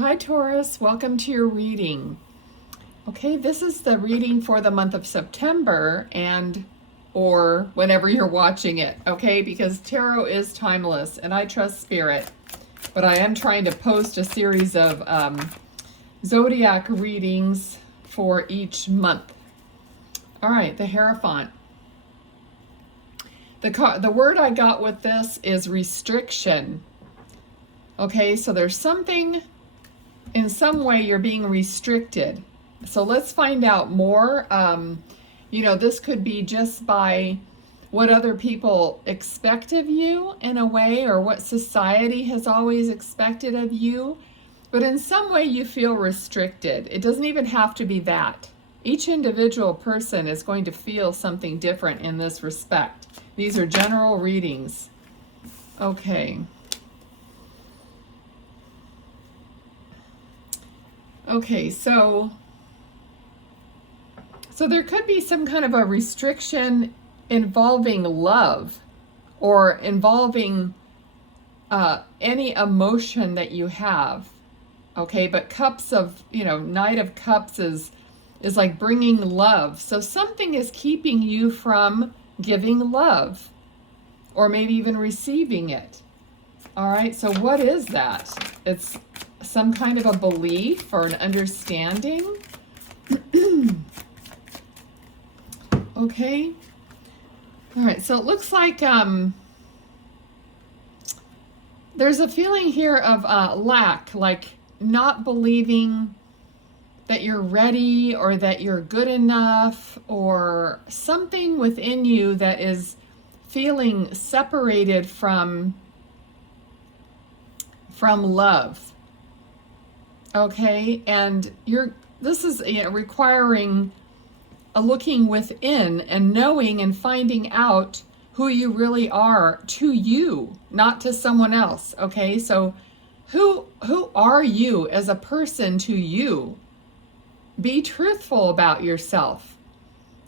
Hi Taurus, welcome to your reading. Okay, this is the reading for the month of September and or whenever you're watching it, okay? Because tarot is timeless and I trust spirit, but I am trying to post a series of zodiac readings for each month. All right, the Hierophant. The word I got with this is restriction. Okay, so there's something, in some way you're being restricted. So let's find out more. This could be just by what other people expect of you in a way, or what society has always expected of you. But in some way you feel restricted. It doesn't even have to be that. Each individual person is going to feel something different in this respect. These are general readings. Okay. Okay, so there could be some kind of a restriction involving love or involving any emotion that you have. Okay, but cups of, Knight of Cups is like bringing love. So something is keeping you from giving love or maybe even receiving it. All right, so what is that? It's some kind of a belief or an understanding. Okay. All right, so it looks like there's a feeling here of lack, like not believing that you're ready or that you're good enough, or something within you that is feeling separated from love. Okay, and this is requiring a looking within and knowing and finding out who you really are to you, not to someone else. Okay, so who are you as a person to you? Be truthful about yourself.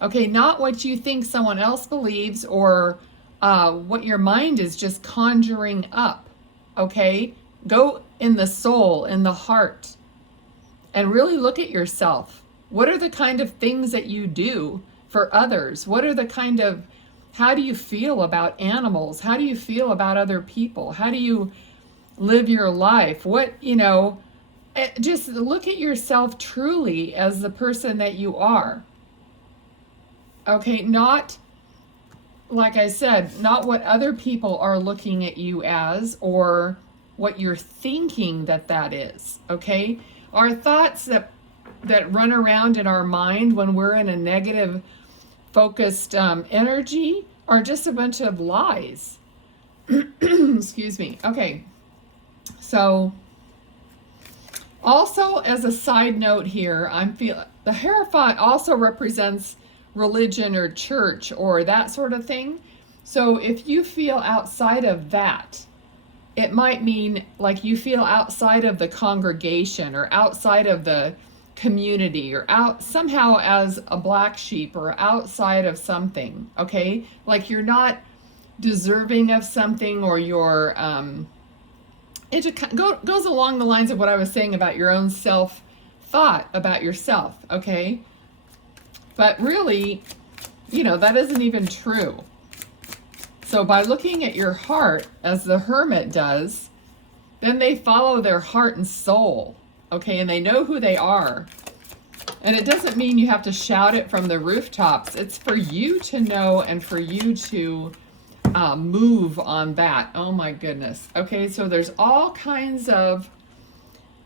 Okay, not what you think someone else believes or what your mind is just conjuring up. Okay, go in the soul, in the heart, and really look at yourself. What are the kind of things that you do for others? What are the kind of, how do you feel about animals? How do you feel about other people? How do you live your life? Just look at yourself truly as the person that you are. Okay, not, like I said, not what other people are looking at you as or what you're thinking that is. Okay, our thoughts that run around in our mind when we're in a negative focused energy are just a bunch of lies. Excuse me. Okay, so also as a side note here, the Hierophant also represents religion or church or that sort of thing. So if you feel outside of that, it might mean like you feel outside of the congregation or outside of the community or out somehow as a black sheep or outside of something. Okay, like you're not deserving of something, or you're it just goes along the lines of what I was saying about your own self thought about yourself. Okay, but really, that isn't even true. So by looking at your heart as the Hermit does, then they follow their heart and soul. Okay, and they know who they are. And it doesn't mean you have to shout it from the rooftops. It's for you to know and for you to move on that. Oh my goodness. Okay, so there's all kinds of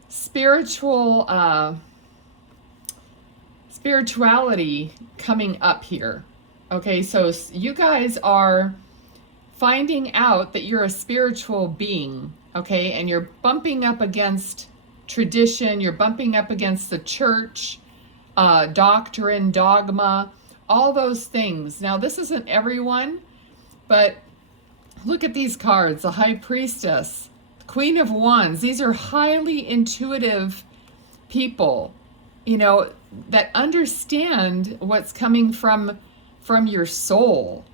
spirituality coming up here. Okay, so you guys are finding out that you're a spiritual being. Okay, and you're bumping up against tradition, you're bumping up against the church, doctrine, dogma, all those things. Now, this isn't everyone, but look at these cards: the High Priestess, Queen of Wands. These are highly intuitive people, that understand what's coming from your soul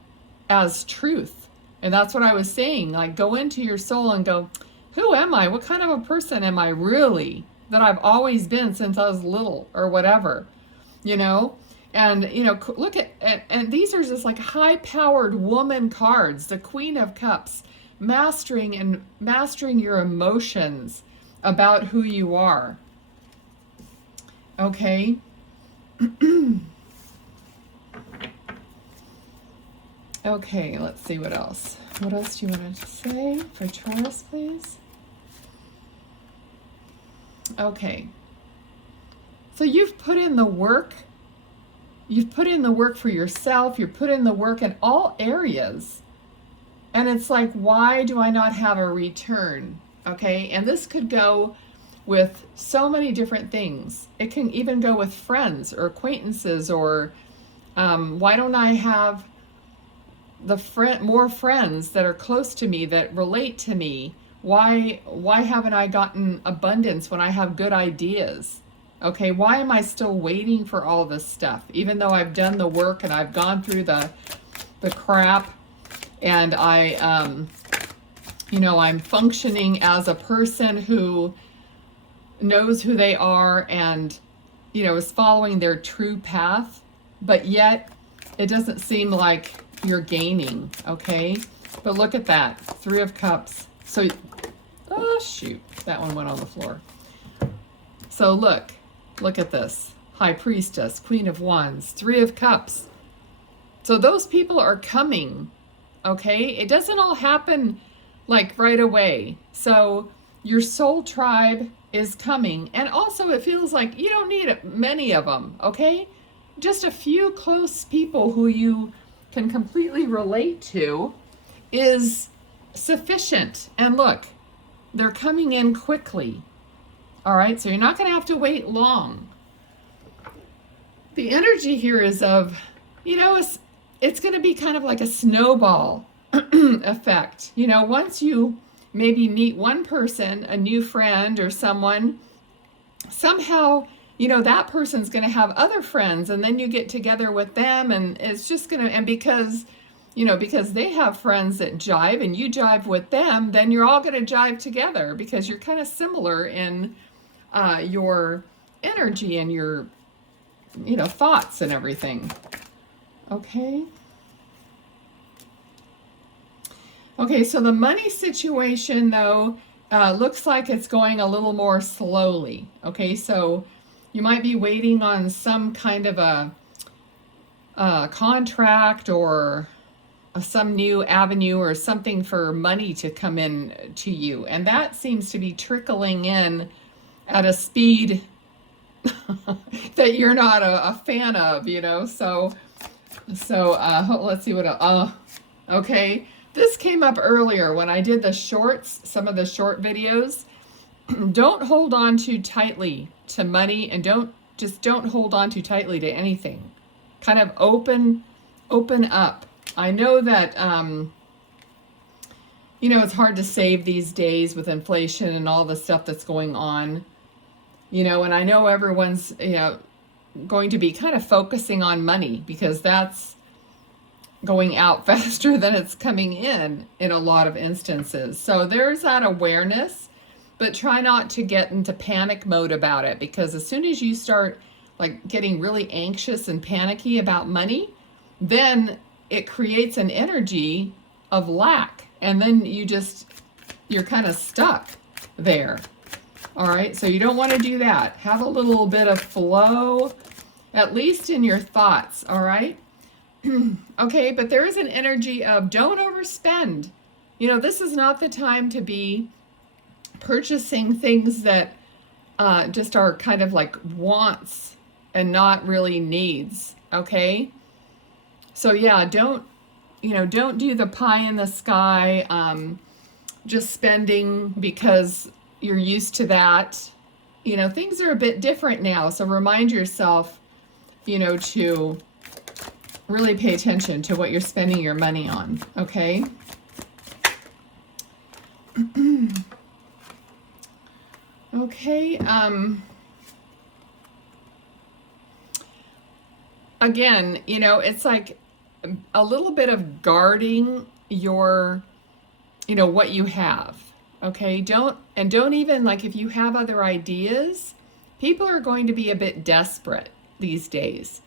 as truth. And that's what I was saying, like go into your soul and go, who am I? What kind of a person am I really? that I've always been since I was little or whatever, you know? And, you know, look at, and these are just like high-powered woman cards, the Queen of Cups, mastering your emotions about who you are. Okay? Okay, let's see what else. What else do you want to say for Taurus, please? Okay. So you've put in the work. You've put in the work for yourself. You've put in the work in all areas. And it's like, why do I not have a return? Okay, and this could go with so many different things. It can even go with friends or acquaintances, or why don't I have more friends that are close to me, that relate to me? Why haven't I gotten abundance when I have good ideas? Okay, why am I still waiting for all this stuff, even though I've done the work and I've gone through the crap, and you know, I'm functioning as a person who knows who they are and, you know, is following their true path, but yet it doesn't seem like you're gaining, okay? But look at that, Three of Cups. So, oh shoot, that one went on the floor. So look at this. High Priestess, Queen of Wands, Three of Cups. So those people are coming, okay? It doesn't all happen like right away. So your soul tribe is coming. And also it feels like you don't need many of them, okay? Just a few close people who you can completely relate to is sufficient. And look, they're coming in quickly. All right, so you're not going to have to wait long. The energy here is of, you know, it's going to be kind of like a snowball effect. You know, once you maybe meet one person, a new friend or someone, somehow, you know, that person's going to have other friends, and then you get together with them, and it's just going to, and because, you know, because they have friends that jive and you jive with them, then you're all going to jive together because you're kind of similar in your energy and your, you know, thoughts and everything. Okay. Okay, so the money situation, though, looks like it's going a little more slowly. Okay, so you might be waiting on some kind of a contract or some new avenue or something for money to come in to you. And that seems to be trickling in at a speed that you're not a fan of, you know. So let's see what else. Okay, this came up earlier when I did the shorts, some of the short videos. Don't hold on too tightly to money, and don't hold on too tightly to anything. Kind of open up. I know that you know, it's hard to save these days with inflation and all the stuff that's going on. You know, and I know everyone's, you know, going to be kind of focusing on money because that's going out faster than it's coming in a lot of instances. So there's that awareness, but try not to get into panic mode about it, because as soon as you start like getting really anxious and panicky about money, then it creates an energy of lack, and then you're kind of stuck there. All right, so you don't want to do that. Have a little bit of flow, at least in your thoughts, all right? Okay, but there is an energy of don't overspend. You know, this is not the time to be purchasing things that just are kind of like wants and not really needs, okay? So yeah, don't do the pie in the sky, just spending because you're used to that. You know, things are a bit different now, so remind yourself, you know, to really pay attention to what you're spending your money on, okay? Okay, again, you know, it's like a little bit of guarding your, you know, what you have, Okay, don't even, like, if you have other ideas, people are going to be a bit desperate these days.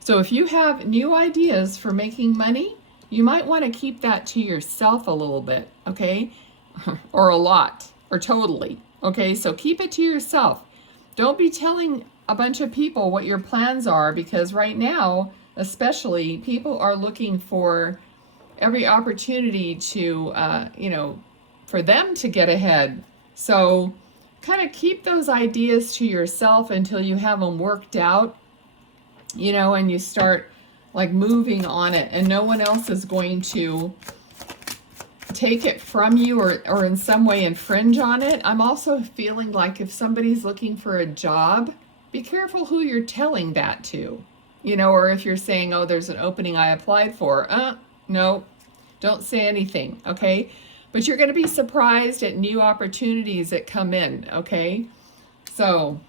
So if you have new ideas for making money, you might want to keep that to yourself a little bit, okay? Or a lot, or totally, okay? So keep it to yourself. Don't be telling a bunch of people what your plans are, because right now, especially, people are looking for every opportunity to, for them to get ahead. So kind of keep those ideas to yourself until you have them worked out, and you start like moving on it, and no one else is going to take it from you or in some way infringe on it. I'm also feeling like if somebody's looking for a job, be careful who you're telling that to, or if you're saying, oh, there's an opening I applied for. No, don't say anything, okay? But you're going to be surprised at new opportunities that come in, okay? So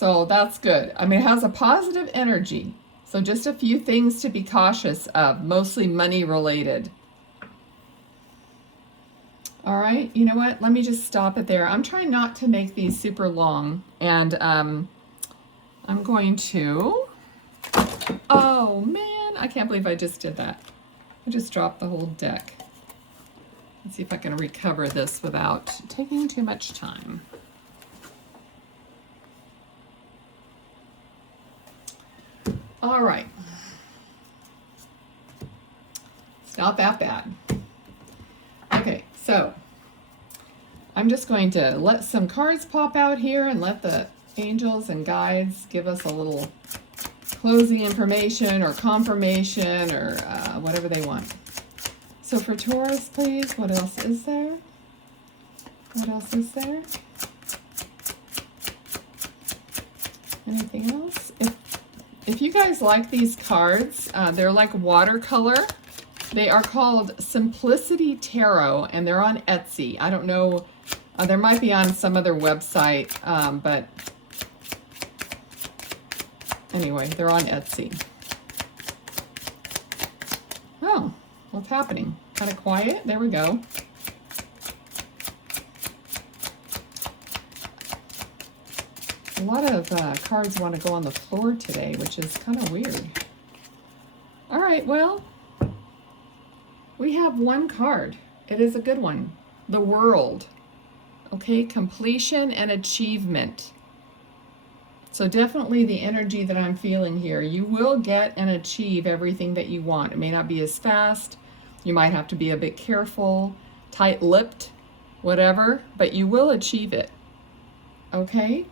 that's good. I mean, it has a positive energy. So just a few things to be cautious of, mostly money related. All right, you know what? Let me just stop it there. I'm trying not to make these super long, and I'm going to, oh man, I can't believe I just did that. I just dropped the whole deck. Let's see if I can recover this without taking too much time. All right. It's not that bad. Okay, so I'm just going to let some cards pop out here and let the angels and guides give us a little closing information or confirmation or whatever they want. So for Taurus, please, what else is there? What else is there? Anything else? If you guys like these cards, they're like watercolor. They are called Simplicity Tarot, and they're on Etsy. I don't know, there might be on some other website, but anyway, they're on Etsy. Oh, what's happening? Kind of quiet? There we go. A lot of cards want to go on the floor today, which is kind of weird. All right, well, we have one card. It is a good one. The World. Okay, completion and achievement. So definitely the energy that I'm feeling here. You will get and achieve everything that you want. It may not be as fast. You might have to be a bit careful, tight-lipped, whatever, but you will achieve it. Okay?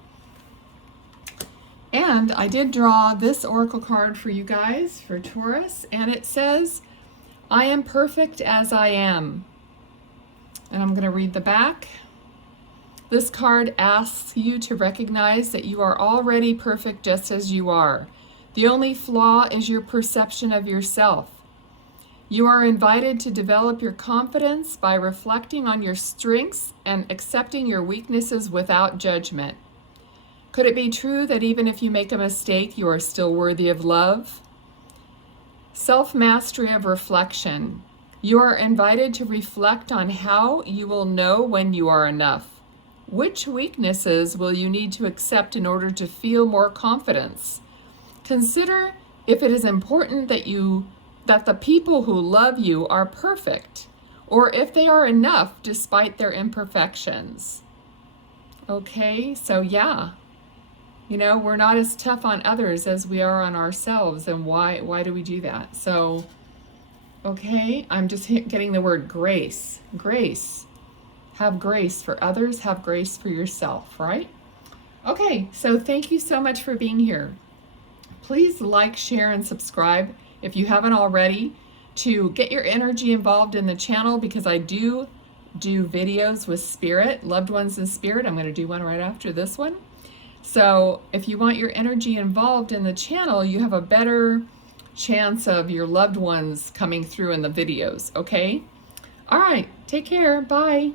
And I did draw this oracle card for you guys, for Taurus, and it says, I am perfect as I am. And I'm going to read the back. This card asks you to recognize that you are already perfect just as you are. The only flaw is your perception of yourself. You are invited to develop your confidence by reflecting on your strengths and accepting your weaknesses without judgment. Could it be true that even if you make a mistake, you are still worthy of love? Self-mastery of reflection. You are invited to reflect on how you will know when you are enough. Which weaknesses will you need to accept in order to feel more confidence? Consider if it is important that the people who love you are perfect, or if they are enough despite their imperfections. Okay, so yeah. We're not as tough on others as we are on ourselves, and why do we do that? So, okay, I'm just getting the word grace. Grace. Have grace for others, have grace for yourself, right? Okay, so thank you so much for being here. Please like, share, and subscribe if you haven't already to get your energy involved in the channel, because I do videos with spirit, loved ones in spirit. I'm going to do one right after this one. So if you want your energy involved in the channel, you have a better chance of your loved ones coming through in the videos, okay? All right, take care. Bye.